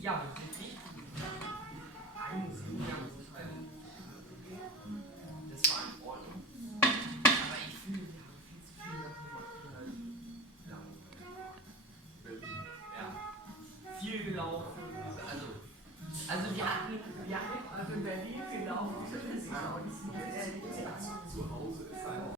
Ja, wirklich. Das war in Ordnung. Aber ich finde, wir haben viel zu viele Sachen gemacht, die halt lang. Ja. Viel gelaufen. Also wir hatten also in Berlin gelaufen, das ist auch nicht so.